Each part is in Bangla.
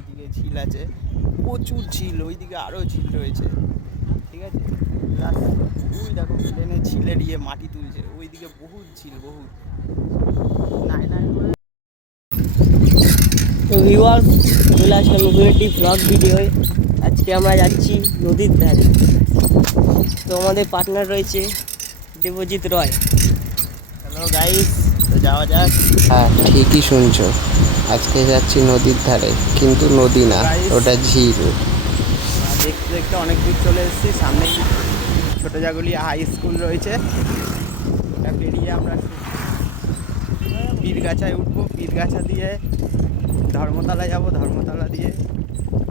এইদিকে ঝিল আছে প্রচুর ঝিল ওইদিকে আরও ঝিল রয়েছে ঠিক আছে? ওই দেখো প্লেনে ঝিলের ইয়ে মাটি তুলছে ওইদিকে বহুত ঝিল বহুত। নাই নাই করে তো ভিউয়ার্স চলে আসলাম নতুন একটি ব্লগ ভিডিওয় আজকে আমরা যাচ্ছি নদীর ধারে। তো আমাদের পার্টনার রয়েছে দেবজিৎ রয়। হ্যালো গাইস তো যাওয়া যাক। হ্যাঁ ঠিকই শুনছো। আজকে যাচ্ছি নদীর ধারে, কিন্তু নদী না, ওটা ঝিল। দেখতে দেখতে অনেক দূর চলে এসেছি, সামনেই ছোটো জাগুলি হাই স্কুল রয়েছে। ওটা পেরিয়ে আমরা পীরগাছায় উঠবো পীরগাছা দিয়ে ধর্মতলা যাব, ধর্মতলা দিয়ে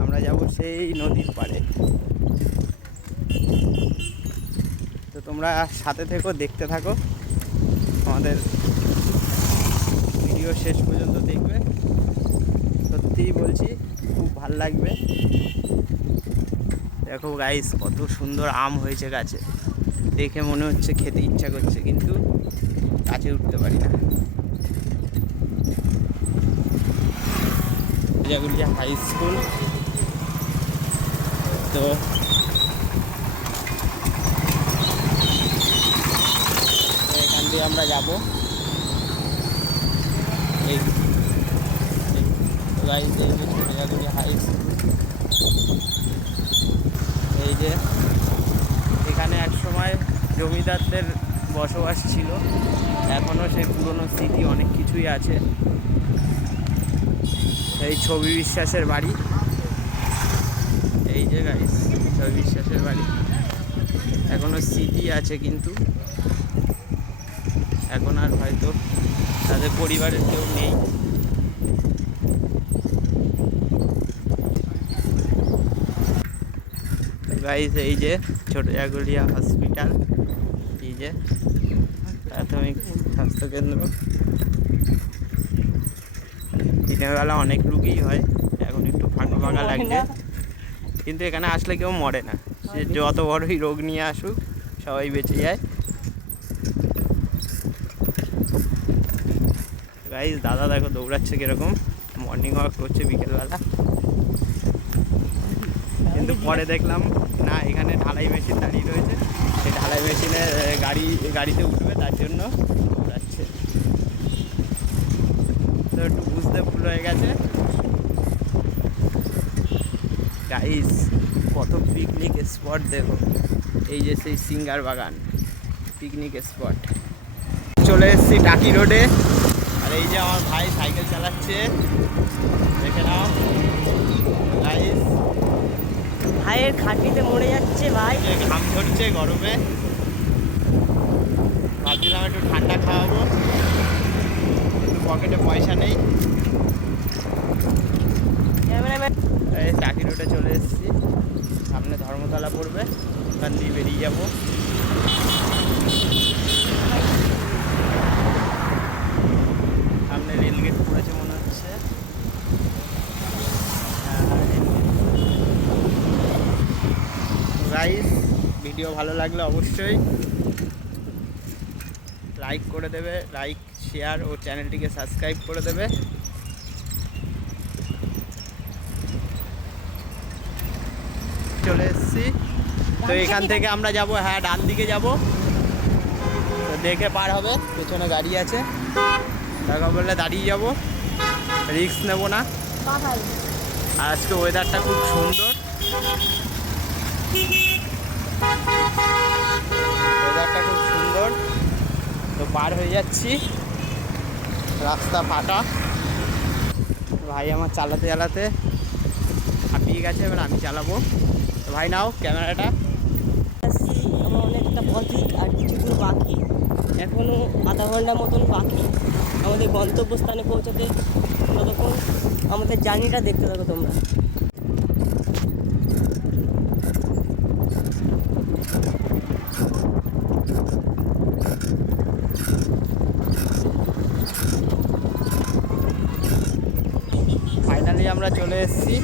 আমরা যাব সেই নদীর পাড়ে। তো তোমরা সাথে থেকো, দেখতে থাকো। আমাদের ভিডিও শেষ পর্যন্ত দেখবে। সত্যিই বলছি, খুব ভালো লাগবে। দেখো গাইস কত সুন্দর আম হয়েছে গাছে। দেখে মনে হচ্ছে খেতে ইচ্ছা করছে, কিন্তু গাছে উঠতে পারি না। হাই স্কুল তো তো এখান দিয়ে আমরা যাব। এই গাইস এই যে হাই এই যে, এখানে এক সময় জমিদারদের বসবাস ছিল। এখনও সেই পুরনো স্মৃতি অনেক কিছুই আছে। এই ছবি বিশ্বাসের বাড়ি। এই যে গাইস ছবি বিশ্বাসের বাড়ি। এখনও স্মৃতি আছে কিন্তু। এখন আর হয়তো তাদের পরিবারের কেউ নেই। গাইস এই যে ছোট জাগুলিয়া হসপিটাল এই যে, প্রাথমিক স্বাস্থ্যকেন্দ্র দিনের বেলা অনেক রুগীই হয়, এখন একটু ফাঁকা ফাঁকা লাগছে। কিন্তু এখানে আসলে কেউ মরে না। সে যত বড়ই রোগ নিয়ে আসুক, সবাই বেঁচে যায়। গাইস দাদা দেখো দৌড়াচ্ছে কীরকম। মর্নিং ওয়াক করছে বিকেলবেলা। কিন্তু পরে দেখলাম, না, এখানে ঢালাই মেশিন দাঁড়িয়ে রয়েছে। সেই ঢালাই মেশিনে গাড়ি, গাড়িতে উঠবে, তার জন্য যাচ্ছে। তো একটু বুঝতে ভুল হয়ে গেছে। গাইস কত পিকনিক স্পট দেখো। এই যে সেই সিঙ্গার বাগান পিকনিক স্পট চলে এসেছি টাকি রোডে। আর এই যে আমার ভাই সাইকেল চালাচ্ছে। দেখে নাও। গাইস ভাইয়ের খাটিতে মরে যাচ্ছে ভাই। ঘাম ঝরছে গরমে। ভাবছিলাম একটু ঠান্ডা খাওয়াবো। পকেটে পয়সা নেই। টাকি রোডে চলে এসেছি। সামনে ধর্মতলা পড়বে। ওখান দিয়ে বেরিয়ে যাব সামনে রেলগেট পড়েছে মনে হচ্ছে গাইস ভিডিও ভালো লাগলে অবশ্যই লাইক করে দেবে লাইক শেয়ার ও চ্যানেলটিকে সাবস্ক্রাইব করে দেবে। চলে এসেছি। তো এখান থেকে আমরা যাব হ্যাঁ ডান দিকে যাব। তো দেখে পার হবে পেছনে গাড়ি আছে। দেখা বললে দাঁড়িয়ে যাব। রিস্ক নেব না। আর আজকে ওয়েদারটা খুব সুন্দর ওয়েদারটা খুব সুন্দর তো পার হয়ে যাচ্ছি। রাস্তা ফাঁকা ভাই আমার চালাতে চালাতে হাঁপিয়ে গেছে, এবার আমি চালাবো। ভাই নাও ক্যামেরাটা। আমার অনেকটা পথই আর কিছু বাকি। এখনও আধা ঘণ্টার মতন বাকি। আমাদের গন্তব্যস্থানে পৌঁছাতে ততক্ষণ আমাদের জার্নিটা দেখতে থাকো তোমরা। আমরা চলে এসেছি।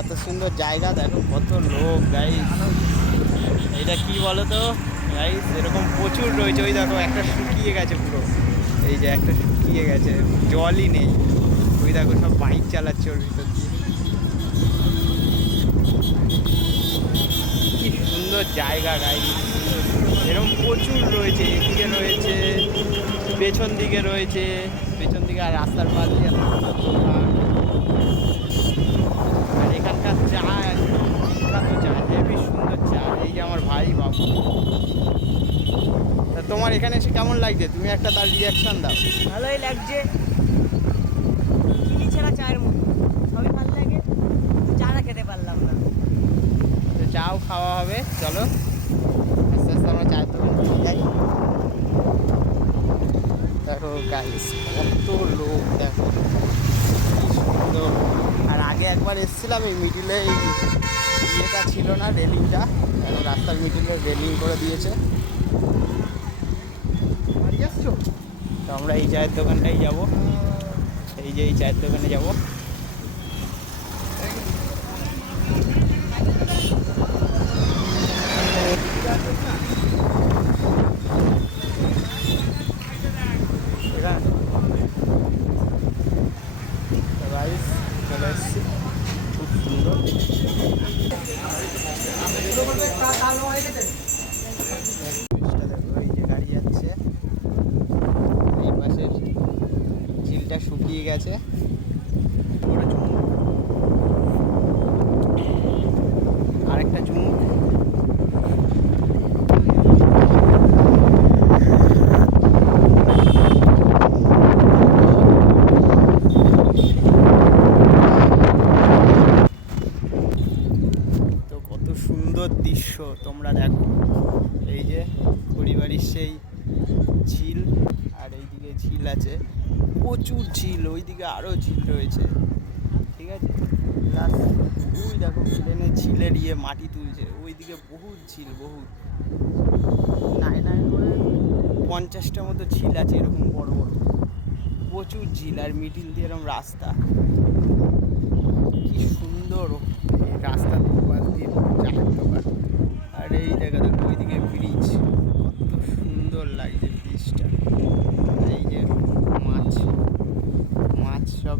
এত সুন্দর জায়গা, দেখো কত লোক গাইস এটা কি বলো তো গাইস এরকম প্রচুর রয়েছে। ওই দেখো, একটা শুকিয়ে গেছে পুরো। এই যে একটা শুকিয়ে গেছে, জলই নেই। ওই দেখো, সব বাইক চালাচ্ছে ওর ভিতর দিয়ে। কি সুন্দর জায়গা গাইজ এরকম প্রচুর রয়েছে, এদিকে রয়েছে, পেছন দিকে রয়েছে, পেছন দিকে আর রাস্তার পাশ এখানকার চা বিখ্যাত চা হেবি সুন্দর চা এই যে আমার ভাই বাবু। তা তোমার এখানে এসে কেমন লাগছে? তুমি একটা তার রিয়াকশন দাও। ভালোই লাগছে। চিনি ছাড়া চায়ের মতো। সবই ভালো লাগে। চাটা খেতে পারলাম না। তো চাও খাওয়া হবে চলো। আস্তে আস্তে আমরা চায়ের দোকান যাই। দেখো গাইস কত লোক দেখো। সুন্দর। আগে একবার এসেছিলাম এই মিডিলে এই ইয়েটা ছিল না রেলিংটা এখন রাস্তার মিডিলে রেলিং করে দিয়েছে। তো আমরা এই চায়ের দোকানটাই যাব। এই যে এই চায়ের দোকানে যাব। রাইস চলে এসেছি খুব সুন্দর জিনিসটা দেখো, এই যে গাড়ি যাচ্ছে এই পাশের শুকিয়ে গেছে। আরেকটা চুমুক। সুন্দর দৃশ্য তোমরা দেখো। এই যে পরিবারের সেই ঝিল। ঝিল আছে প্রচুর ঝিল ওইদিকে আরও ঝিল রয়েছে। ঠিক আছে? প্লাস ওই দেখো প্লেনে ঝিলের ইয়ে মাটি তুলছে ওইদিকে বহুত ঝিল বহুত। নাই নাই করে? পঞ্চাশটা মতো ঝিল আছে এরকম বড় বড়। প্রচুর ঝিল আর মিডিল দিয়ে এরকম রাস্তা। কি সুন্দর এই রাস্তার দুপাশ দিয়ে চায়ের দোকান। আর এই জায়গা দেখো ওইদিকে ব্রিজ কত সুন্দর লাগছে ব্রিজটা আর এই যে মাছ মাছ সব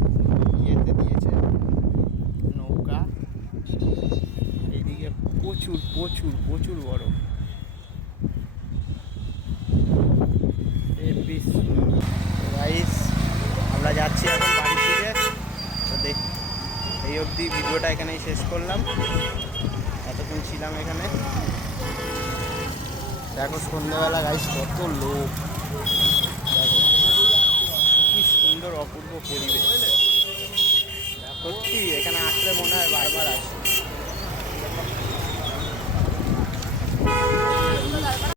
ইয়েতে দিয়েছে নৌকা এইদিকে প্রচুর প্রচুর প্রচুর বড় হেবি সুন্দর রাইস আমরা যাচ্ছি এখন বাড়ির দিকে তো দেখ এই অবধি ভিডিওটা এখানেই শেষ করলাম। এতক্ষণ ছিলাম এখানে। দেখো, সন্ধ্যেবেলা গাইস কত লোক। দেখো, কি সুন্দর অপূর্ব পরিবেশ। সত্যি, এখানে